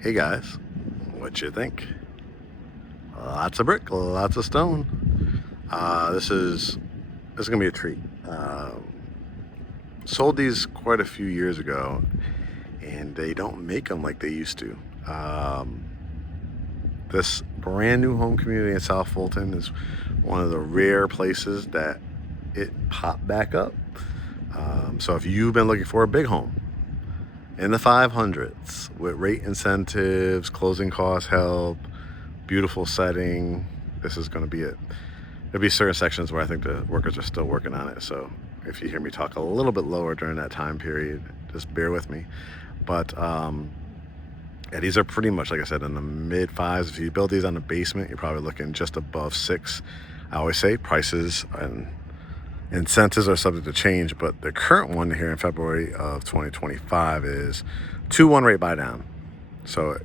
Hey guys, what you think? Lots of brick, lots of stone. This is gonna be a treat. Sold these quite a few years ago, and they don't make them like they used to. This brand new home community in South Fulton is one of the rare places that it popped back up. So if you've been looking for a big home in the 500s with rate incentives, closing cost help, beautiful setting, this is going to be it. There'll be certain sections where I think the workers are still working on it, so if you hear me talk a little bit lower during that time period, just bear with me. But yeah, these are pretty much, like I said, in the mid fives. If you build these on the basement, you're probably looking just above 6. I always say prices and incentives are subject to change, but the current one here in February of 2025 is 2-1 rate buy down. So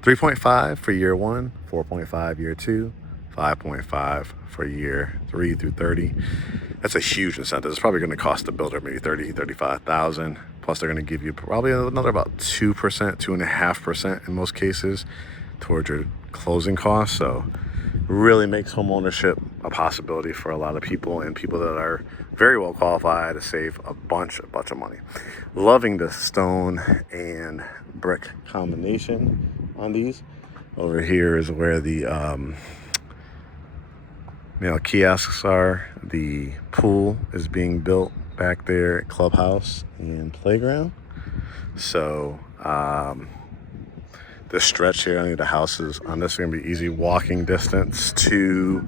3.5 for year 1, 4.5 year 2, 5.5 for year 3 through 30. That's a huge incentive. It's probably going to cost the builder maybe 30, 35,000. Plus they're going to give you probably another about 2%, 2.5% in most cases towards your closing costs. So really makes home ownership a possibility for a lot of people, and people that are very well qualified to save a bunch of money. Loving the stone and brick combination on these. Over here is where the kiosks are. The pool is being built back there, clubhouse and playground. So this stretch here, I think the houses on this are gonna be easy walking distance to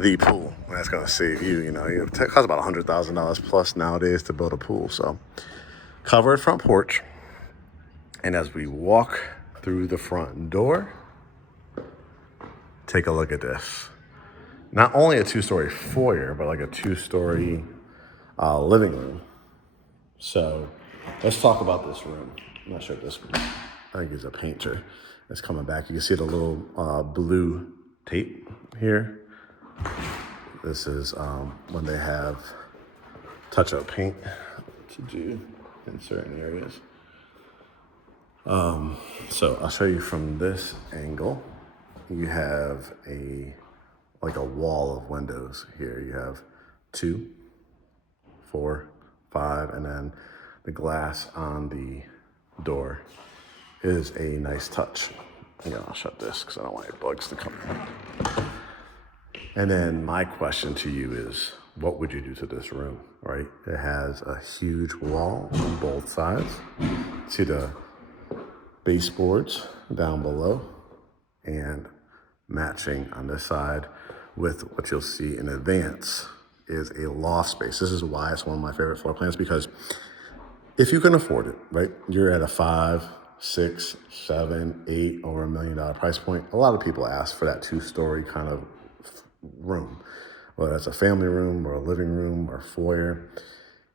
the pool. And that's gonna save you, it costs about $100,000 plus nowadays to build a pool. So covered front porch. And as we walk through the front door, take a look at this. Not only a 2-story foyer, but like a 2-story living room. So let's talk about this room. I'm not sure if this, I think he's a painter that's coming back. You can see the little blue tape here. This is when they have touch-up paint to do in certain areas. So I'll show you from this angle. You have a wall of windows here. You have 2, 4, 5, and then the glass on the door is a nice touch. I'll shut this because I don't want any bugs to come in. And then my question to you is, what would you do to this room, right? It has a huge wall on both sides. See the baseboards down below, and matching on this side with what you'll see in advance is a loft space. This is why it's one of my favorite floor plans, because if you can afford it, right? You're at a 5, 6, 7, 8, over $1 million price point. A lot of people ask for that 2-story kind of room, whether that's a family room or a living room or foyer.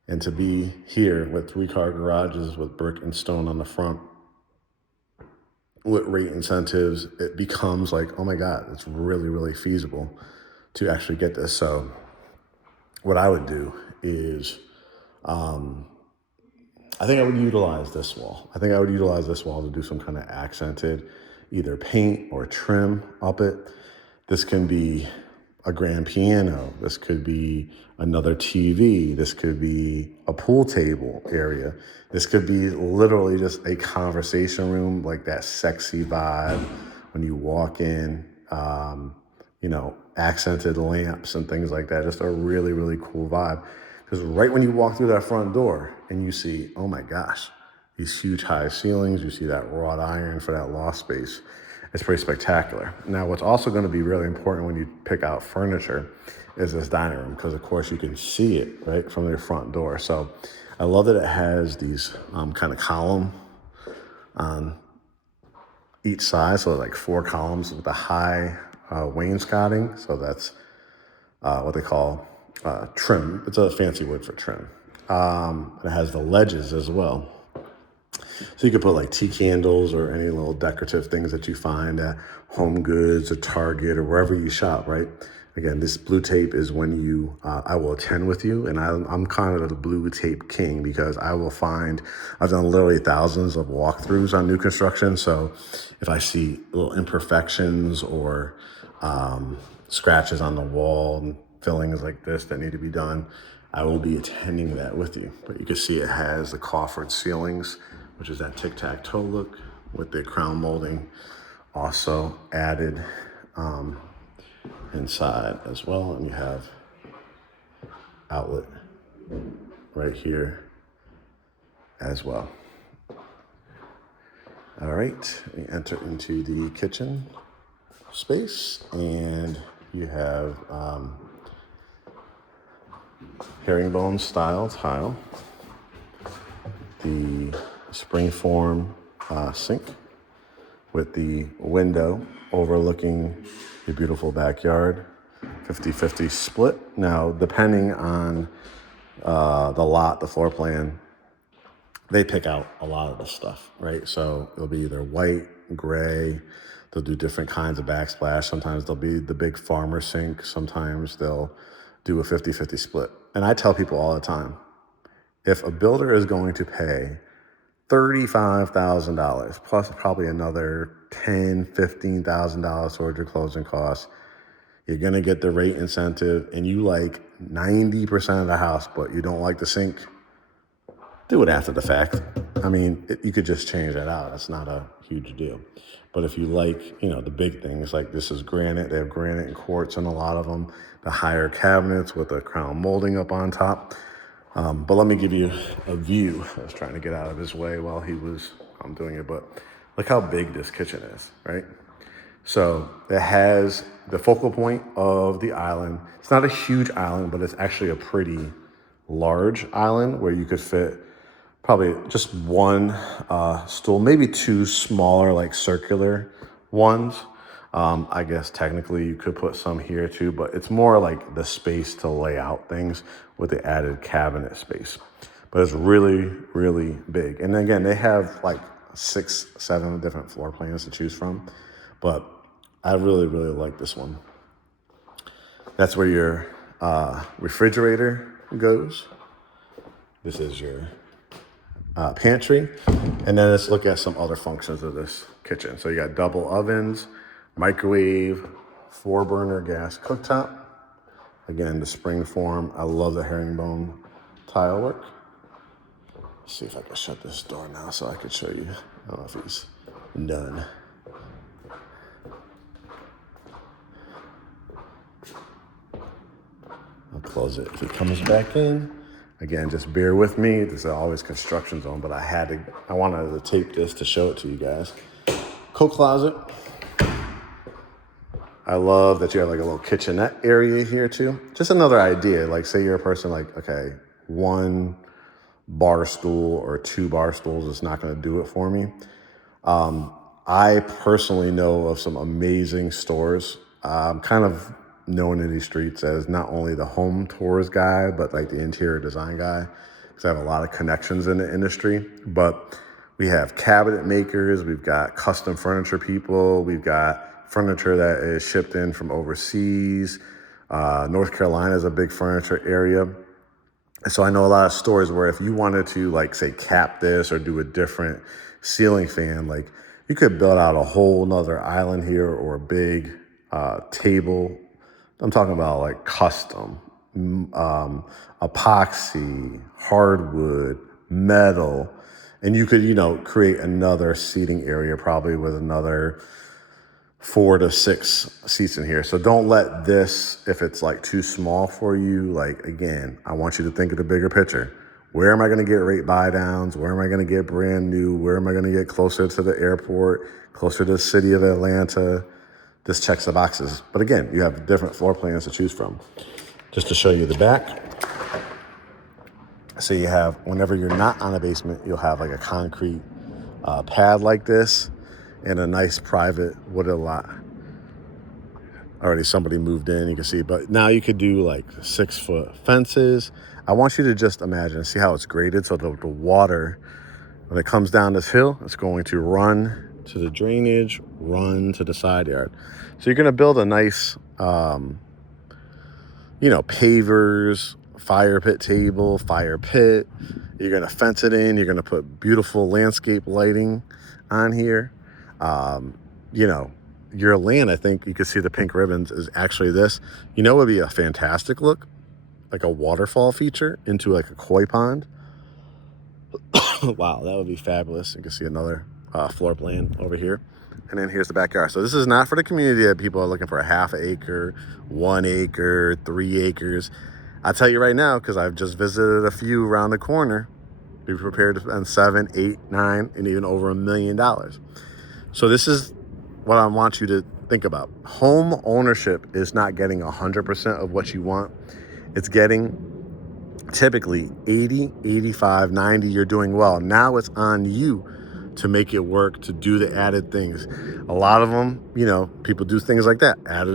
And to be here with 3-car garages with brick and stone on the front, with rate incentives, it becomes like, oh my God, it's really, really feasible to actually get this. So what I would do is, I think I would utilize this wall. I think I would utilize this wall to do some kind of accented, either paint or trim up it. This can be a grand piano. This could be another TV. This could be a pool table area. This could be literally just a conversation room, like that sexy vibe when you walk in, accented lamps and things like that. Just a really, really cool vibe. Because right when you walk through that front door and you see, oh my gosh, these huge high ceilings, you see that wrought iron for that loft space. It's pretty spectacular. Now, what's also going to be really important when you pick out furniture is this dining room, because of course you can see it right from your front door. So I love that it has these kind of column on each side. So like 4 columns with the high wainscoting. So that's what they call trim. It's a fancy word for trim. It has the ledges as well. So you could put like tea candles or any little decorative things that you find at Home Goods or Target or wherever you shop, right? Again, this blue tape is when you, I will attend with you, and I'm kind of the blue tape king because I will find, I've done literally thousands of walkthroughs on new construction. So if I see little imperfections or scratches on the wall and fillings like this that need to be done, I will be attending that with you. But you can see it has the coffered ceilings, which is that tic-tac-toe look with the crown molding also added inside as well. And you have outlet right here as well. All right, we enter into the kitchen space, and you have herringbone style tile, the springform sink with the window overlooking your beautiful backyard, 50-50 split. Now, depending on the lot, the floor plan, they pick out a lot of the stuff, right? So it'll be either white, gray, they'll do different kinds of backsplash. Sometimes they'll be the big farmer sink. Sometimes they'll do a 50-50 split. And I tell people all the time, if a builder is going to pay $35,000 plus probably another $10,000, $15,000 towards your closing costs, you're gonna get the rate incentive, and you like 90% of the house, but you don't like the sink, do it after the fact. I mean, you could just change that out. It's not a huge deal. But if you like, the big things, like this is granite, they have granite and quartz in a lot of them, the higher cabinets with the crown molding up on top. But let me give you a view. I was trying to get out of his way while I'm doing it, but look how big this kitchen is, right? So it has the focal point of the island. It's not a huge island, but it's actually a pretty large island where you could fit probably just one stool, maybe two smaller, like circular ones. I guess technically you could put some here too, but it's more like the space to lay out things with the added cabinet space. But it's really, really big. And again, they have like 6, 7 different floor plans to choose from. But I really, really like this one. That's where your refrigerator goes. This is your pantry. And then let's look at some other functions of this kitchen. So you got double ovens, microwave, 4-burner gas cooktop. Again, the spring form. I love the herringbone tile work. Let's see if I can shut this door now so I could show you. I don't know if he's done. I'll close it if he comes back in. Again, just bear with me. This is always construction zone, but I wanted to tape this to show it to you guys. Coat closet. I love that you have like a little kitchenette area here too. Just another idea, like say you're a person like, okay, 1 bar stool or 2 bar stools is not gonna do it for me. I personally know of some amazing stores. I'm kind of known in these streets as not only the home tours guy, but like the interior design guy, because I have a lot of connections in the industry. But we have cabinet makers, we've got custom furniture people, we've got furniture that is shipped in from overseas. North Carolina is a big furniture area. So I know a lot of stores where if you wanted to like say cap this or do a different ceiling fan, like you could build out a whole nother island here or a big table. I'm talking about like custom, epoxy, hardwood, metal, and you could, create another seating area probably with another 4 to 6 seats in here. So don't let this, if it's like too small for you, like again, I want you to think of the bigger picture. Where am I gonna get rate buy downs? Where am I gonna get brand new? Where am I gonna get closer to the airport, closer to the city of Atlanta? This checks the boxes. But again, you have different floor plans to choose from. Just to show you the back. So you have, whenever you're not on a basement, you'll have like a concrete pad like this and a nice private wooded lot. Already somebody moved in, you can see, but now you could do like 6-foot fences. I want you to just imagine, see how it's graded. So the water, when it comes down this hill, it's going to run to the drainage, run to the side yard. So you're gonna build a nice pavers, fire pit table, fire pit. You're going to fence it in. You're going to put beautiful landscape lighting on here. Your land, I think you can see the pink ribbons, is actually this. It would be a fantastic look, like a waterfall feature into like a koi pond. Wow, that would be fabulous. You can see another floor plan over here. And then here's the backyard. So this is not for the community that people are looking for a half acre, 1 acre, 3 acres. I'll tell you right now, because I've just visited a few around the corner, be prepared to spend 7, 8, 9, and even over $1 million. So this is what I want you to think about. Home ownership is not getting 100% of what you want. It's getting typically 80, 85, 90, you're doing well. Now it's on you to make it work, to do the added things. A lot of them, people do things like that. Add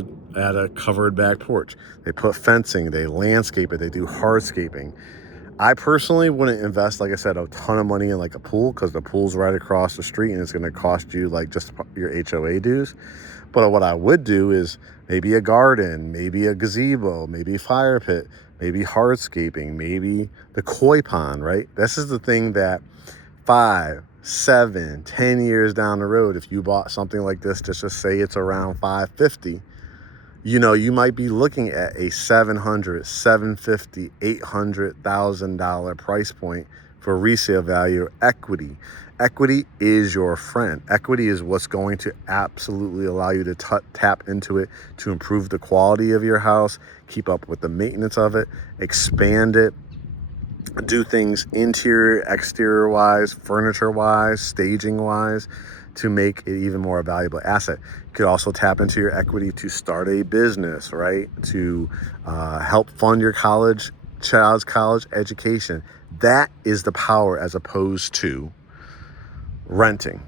a covered back porch. They put fencing, they landscape it, they do hardscaping. I personally wouldn't invest, like I said, a ton of money in like a pool, because the pool's right across the street and it's going to cost you like just your HOA dues. But what I would do is maybe a garden, maybe a gazebo, maybe a fire pit, maybe hardscaping, maybe the koi pond, right? This is the thing that 5, 7, 10 years down the road, if you bought something like this, just to say it's around $550, you might be looking at a $700, $750, $800,000 price point for resale value. Equity is your friend. Equity is what's going to absolutely allow you to tap into it to improve the quality of your house, keep up with the maintenance of it, expand it, do things interior, exterior wise, furniture wise, staging wise, to make it even more a valuable asset. You could also tap into your equity to start a business, right? To help fund your child's college education. That is the power, as opposed to renting.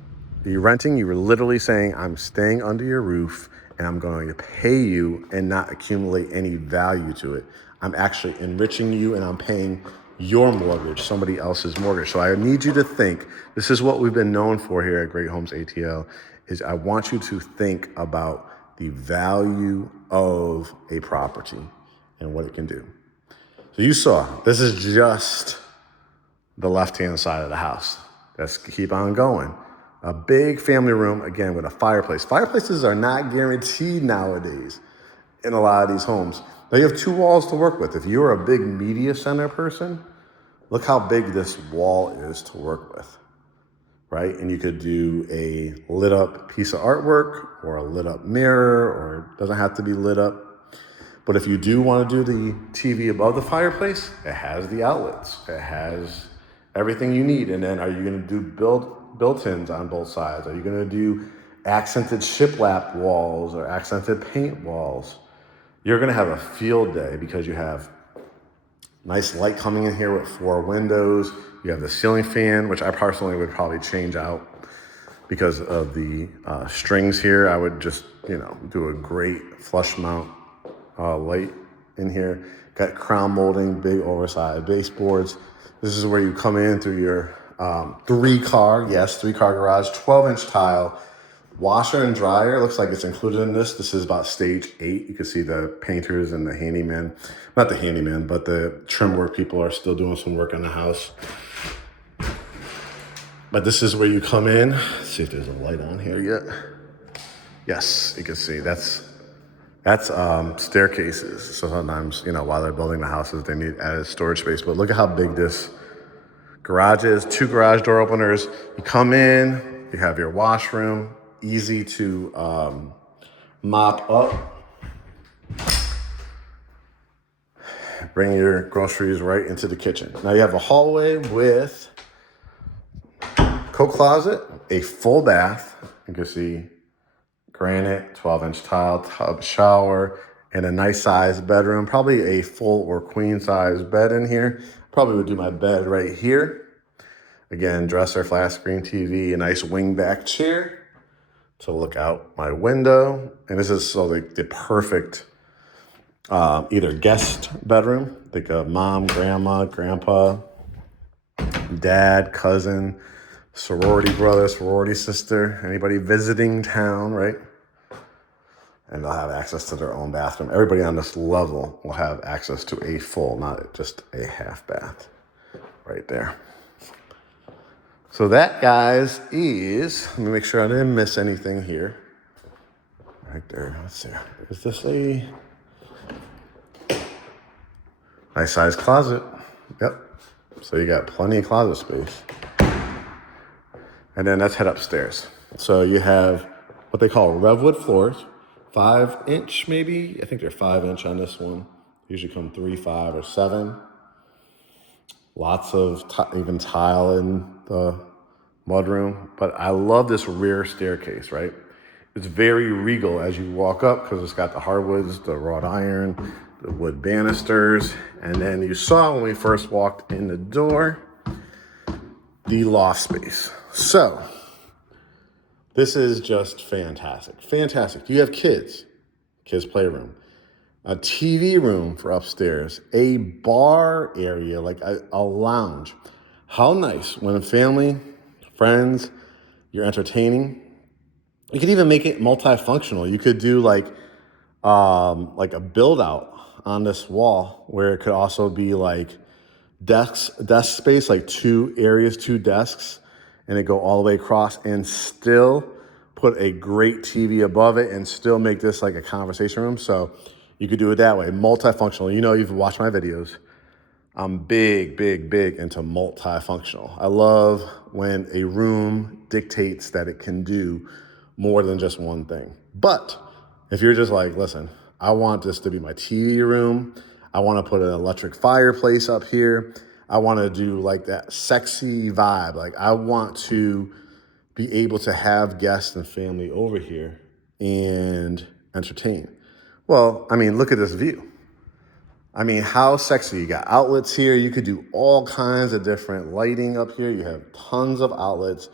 You're renting, you were literally saying, I'm staying under your roof and I'm going to pay you and not accumulate any value to it. I'm actually enriching you and I'm paying your mortgage, somebody else's mortgage. So I need you to think, this is what we've been known for here at Great Homes ATL, is I want you to think about the value of a property and what it can do. So you saw, this is just the left-hand side of the house. Let's keep on going. A big family room, again, with a fireplace. Fireplaces are not guaranteed nowadays in a lot of these homes. Now you have 2 walls to work with. If you're a big media center person, look how big this wall is to work with, right? And you could do a lit up piece of artwork or a lit up mirror, or it doesn't have to be lit up. But if you do want to do the TV above the fireplace, it has the outlets. It has everything you need. And then are you going to do built-ins on both sides? Are you going to do accented shiplap walls or accented paint walls? You're going to have a field day, because you have nice light coming in here with 4 windows. You have the ceiling fan, which I personally would probably change out because of the strings here. I would just, do a great flush mount light in here. Got crown molding, big oversized baseboards. This is where you come in through your 3-car garage, 12-inch tile, washer and dryer. Looks like it's included in this. This is about stage 8. You can see the painters and the handyman, not the handyman, but the trim work people are still doing some work on the house. But this is where you come in. Let's see if there's a light on here yet. Yes, you can see that's staircases. So sometimes, while they're building the houses, they need added storage space. But look at how big this garage is. 2 garage door openers. You come in, you have your washroom, easy to mop up. Bring your groceries right into the kitchen. Now you have a hallway with coat closet, a full bath. You can see granite, 12-inch tile, tub, shower, and a nice sized bedroom. Probably a full or queen size bed in here. Probably would do my bed right here. Again, dresser, flat screen TV, a nice wing-back chair to look out my window. And this is the perfect either guest bedroom, like a mom, grandma, grandpa, dad, cousin, sorority brother, sorority sister, anybody visiting town, right? and they'll have access to their own bathroom. Everybody on this level will have access to a full, not just a half bath right there. So that, guys, is, let me make sure I didn't miss anything here. Right there, let's see. Is this a nice size closet? Yep. So you got plenty of closet space. And then let's head upstairs. So you have what they call Revwood floors, 5-inch maybe. I think they're 5-inch on this one. Usually come 3, 5, or 7. Lots of even tile in the mudroom. But I love this rear staircase, right? It's very regal as you walk up because it's got the hardwoods, the wrought iron, the wood banisters. And then you saw when we first walked in the door, the loft space. So this is just fantastic. Fantastic. You have kids playroom, a TV room for upstairs, a bar area, like a lounge. How nice when a family, friends, you're entertaining. You could even make it multifunctional. You could do like a build out on this wall where it could also be like desk space, like 2 areas, 2 desks, and it go all the way across and still put a great TV above it and still make this like a conversation room. So you could do it that way, multifunctional. You know, you've watched my videos. I'm big into multifunctional. I love when a room dictates that it can do more than just one thing. But if you're just like, listen, I want this to be my TV room. I want to put an electric fireplace up here. I want to do like that sexy vibe. Like I want to be able to have guests and family over here and entertain. Well, I mean, look at this view. I mean, how sexy. You got outlets here. You could do all kinds of different lighting up here. You have tons of outlets.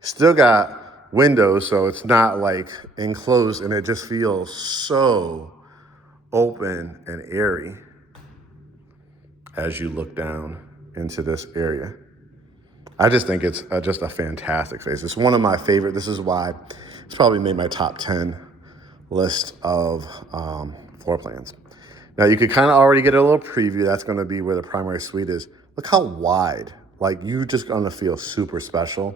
Still got windows, so it's not like enclosed, and it just feels so open and airy as you look down into this area. I just think it's just a fantastic space. It's one of my favorite. This is why it's probably made my top 10 list of floor plans. Now you could kind of already get a little preview. That's going to be where the primary suite is. Look how wide. Like you're just going to feel super special.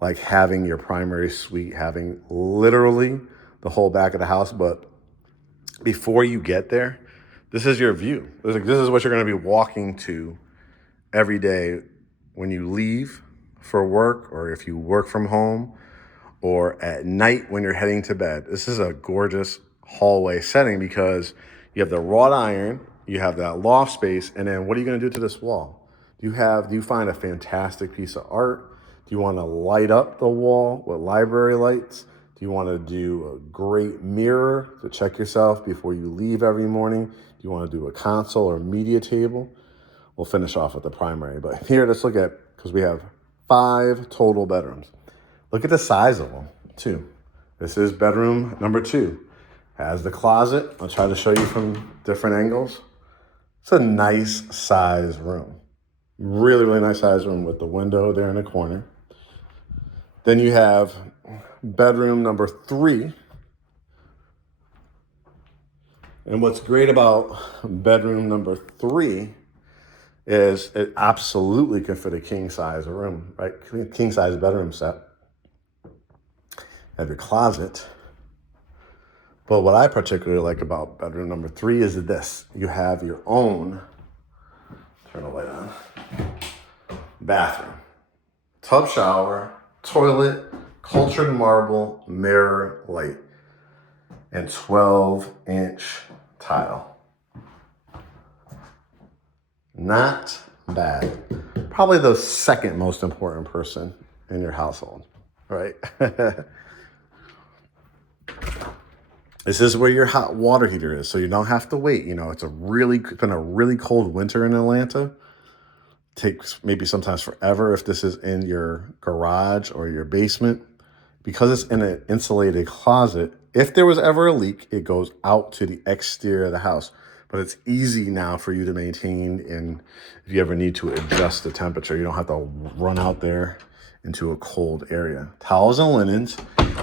Like having your primary suite, having literally the whole back of the house. But before you get there, this is your view. This is what you're going to be walking to every day when you leave for work, or if you work from home, or at night when you're heading to bed. This is a gorgeous hallway setting because you have the wrought iron, you have that loft space, and then what are you going to do to this wall? Do you find a fantastic piece of art? Do you want to light up the wall with library lights? Do you want to do a great mirror to check yourself before you leave every morning? Do you want to do a console or media table? We'll finish off with the primary. But here, let's look at, because we have 5 total bedrooms. Look at the size of them, too. This is bedroom number 2. Has the closet. I'll try to show you from different angles. It's a nice size room. Really nice size room with the window there in the corner. Then you have bedroom number 3. And what's great about bedroom number 3 is it absolutely can fit a king size room, right? King size bedroom set. Have your closet. But what I particularly like about bedroom number 3 is this. You have your own, turn the light on, bathroom, tub shower, toilet, cultured marble, mirror, light, and 12-inch tile. Not bad. Probably the second most important person in your household, right? This is where your hot water heater is, so you don't have to wait. You know, it's been a really cold winter in Atlanta. Takes maybe sometimes forever if this is in your garage or your basement. Because it's in an insulated closet, if there was ever a leak, it goes out to the exterior of the house. But it's easy now for you to maintain, and if you ever need to adjust the temperature, you don't have to run out there into a cold area. Towels and linens,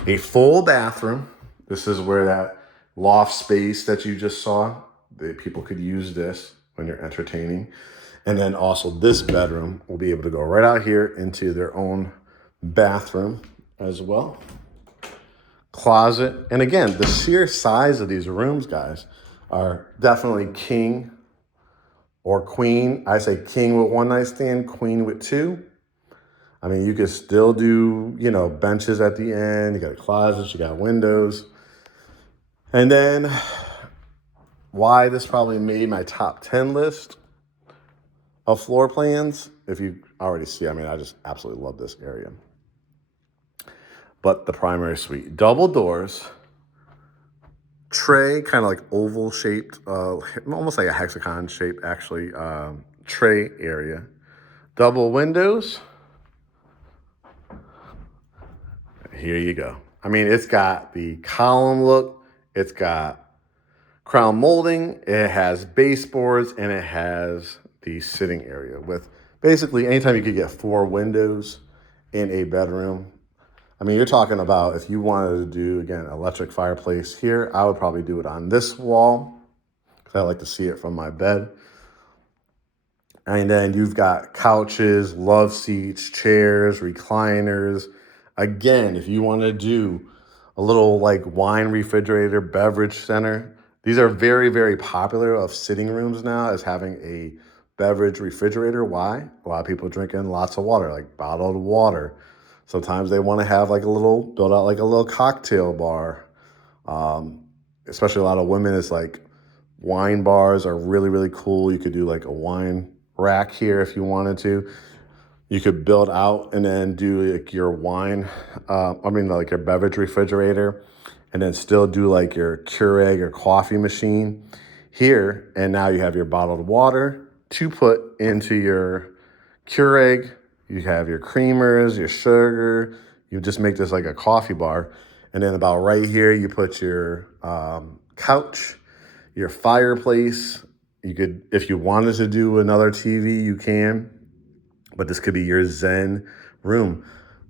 a full bathroom. This is where that loft space that you just saw. People could use this when you're entertaining. And then also this bedroom will be able to go right out here into their own bathroom as well. Closet. And again, the sheer size of these rooms, guys, are definitely king or queen. I say king with one night stand, queen with two. I mean, you could still do, benches at the end. You got closets, you got windows. And then why this probably made my top 10 list of floor plans. If you already see, I just absolutely love this area. But the primary suite, double doors, tray, kind of like oval shaped, almost like a hexagon shape, actually, tray area, double windows. Here you go. I mean, it's got the column look, it's got crown molding, it has baseboards, and it has the sitting area with basically anytime you could get 4 windows in a bedroom. I mean, you're talking about if you wanted to do, again, electric fireplace here, I would probably do it on this wall because I like to see it from my bed. And then you've got couches, love seats, chairs, recliners. Again, if you want to do a little like wine refrigerator, beverage center, these are very, very popular of sitting rooms now as having a beverage refrigerator. Why? A lot of people drinking lots of water, like bottled water. Sometimes they want to have build out like a little cocktail bar. Especially a lot of women, it's like wine bars are really, really cool. You could do like a wine rack here if you wanted to. You could build out and then do like your wine, like your beverage refrigerator, and then still do like your Keurig or coffee machine here. And now you have your bottled water to put into your Keurig. You have your creamers, your sugar. You just make this like a coffee bar. And then about right here, you put your couch, your fireplace. You could, if you wanted to do another TV, you can. But this could be your Zen room.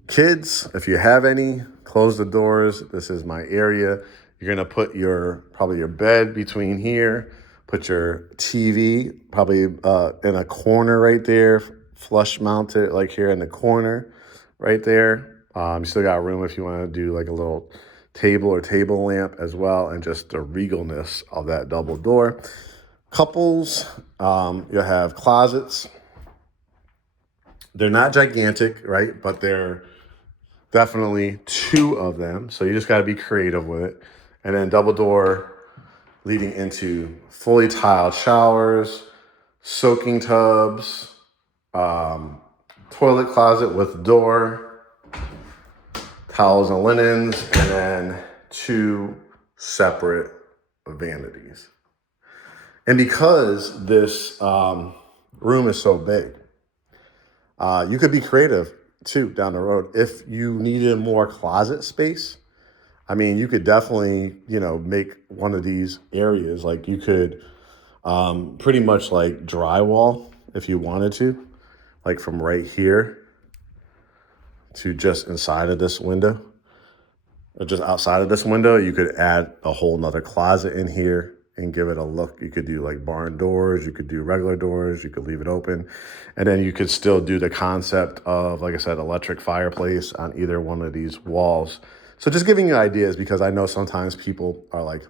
Kids, if you have any, close the doors. This is my area. You're gonna put probably your bed between here, put your TV probably in a corner right there, flush mounted like here in the corner right there. You still got room if you wanna do like a little table or table lamp as well, and just the regalness of that double door. Couples, you'll have closets. They're not gigantic, right? But they're definitely 2 of them. So you just got to be creative with it. And then double door leading into fully tiled showers, soaking tubs, toilet closet with door, towels and linens, and then 2 separate vanities. And because this room is so big, you could be creative too down the road. If you needed more closet space, I mean, you could definitely, make one of these areas. Like you could pretty much like drywall if you wanted to, like from right here to just inside of this window or just outside of this window. You could add a whole nother closet in here and give it a look. You could do like barn doors, you could do regular doors, you could leave it open. And then you could still do the concept of, like I said, electric fireplace on either one of these walls. So just giving you ideas, because I know sometimes people are like,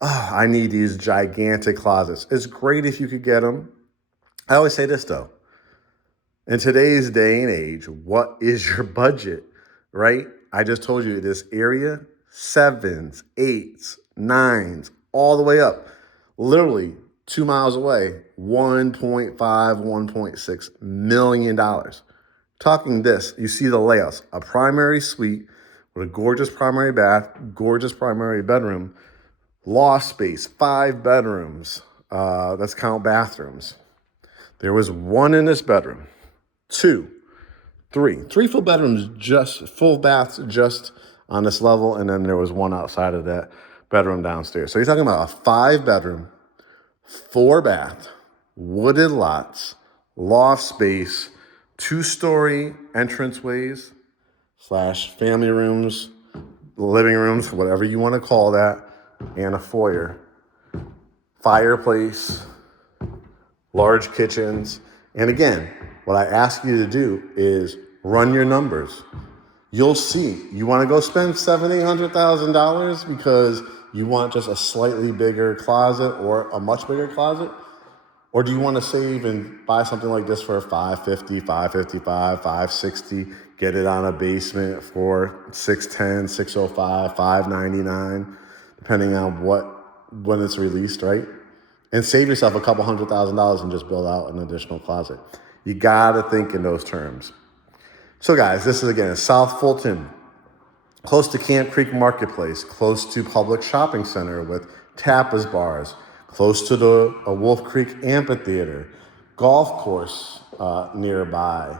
I need these gigantic closets. It's great if you could get them. I always say this though, in today's day and age, what is your budget, right? I just told you this area, 7s, 8s, 9s, all the way up, literally 2 miles away, $1.5, $1.6 million. Talking this, you see the layouts, a primary suite with a gorgeous primary bath, gorgeous primary bedroom, loft space, 5 bedrooms. Let's count bathrooms. There was 1 in this bedroom, 2, 3 full bedrooms, just full baths just on this level. And then there was 1 outside of that bedroom downstairs. So you're talking about a 5 bedroom, 4 bath, wooded lots, loft space, 2-story entranceways / family rooms, living rooms, whatever you want to call that. and a foyer, fireplace, large kitchens. And again, what I ask you to do is run your numbers. You'll see. You want to go spend $700,000, $800,000 because you want just a slightly bigger closet or a much bigger closet? Or do you want to save and buy something like this for $550,000, $555,000, $560,000, get it on a basement for $610,000, $605,000, $599,000, depending on when it's released, right? And save yourself a couple $100,000 and just build out an additional closet. You gotta think in those terms. So guys, this is again South Fulton, close to Camp Creek Marketplace, close to Public Shopping Center with tapas bars, close to the Wolf Creek Amphitheater, golf course nearby.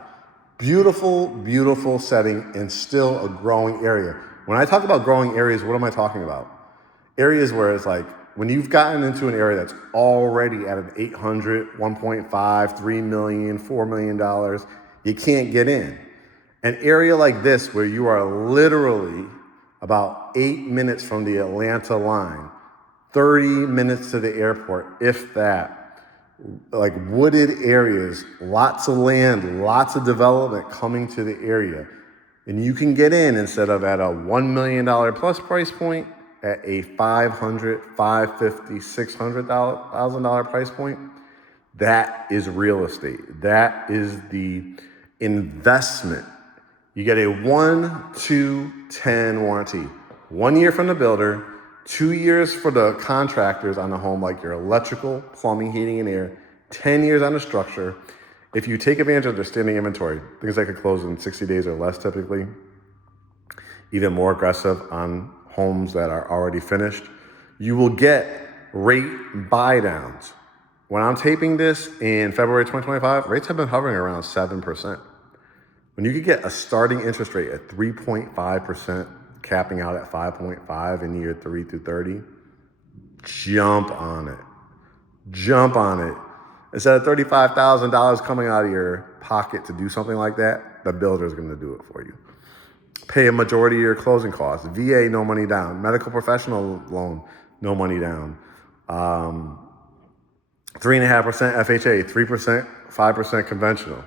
Beautiful, beautiful setting and still a growing area. When I talk about growing areas, what am I talking about? Areas where it's like, when you've gotten into an area that's already at an 800, 1.5, 3 million, $4 million, you can't get in. An area like this where you are literally about 8 minutes from the Atlanta line, 30 minutes to the airport, if that, like wooded areas, lots of land, lots of development coming to the area. And you can get in instead of at a $1 million plus price point, at a $500,000, $550,000, $600,000 price point. That is real estate. That is the investment. You get a 1, 2, 10 warranty. 1 year from the builder, 2 years for the contractors on the home, like your electrical, plumbing, heating, and air, 10 years on the structure. If you take advantage of their standing inventory, things that could close in 60 days or less typically, even more aggressive on homes that are already finished, you will get rate buy downs. When I'm taping this in February 2025, rates have been hovering around 7%. When you could get a starting interest rate at 3.5%, capping out at 5.5 in year 3 through 30, jump on it. Jump on it. Instead of $35,000 coming out of your pocket to do something like that, the builder is going to do it for you. Pay a majority of your closing costs. VA, no money down. Medical professional loan, no money down. 3.5% FHA, 3%, 5% conventional.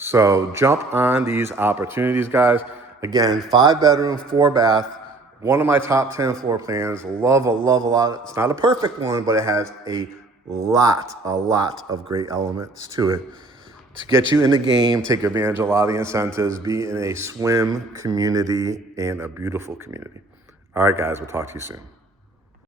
So jump on these opportunities, guys. Again, 5 bedroom, 4 bath, one of my top 10 floor plans. Love a lot. It's not a perfect one, but it has a lot of great elements to it to get you in the game, take advantage of a lot of the incentives, be in a swim community and a beautiful community. All right, guys, we'll talk to you soon.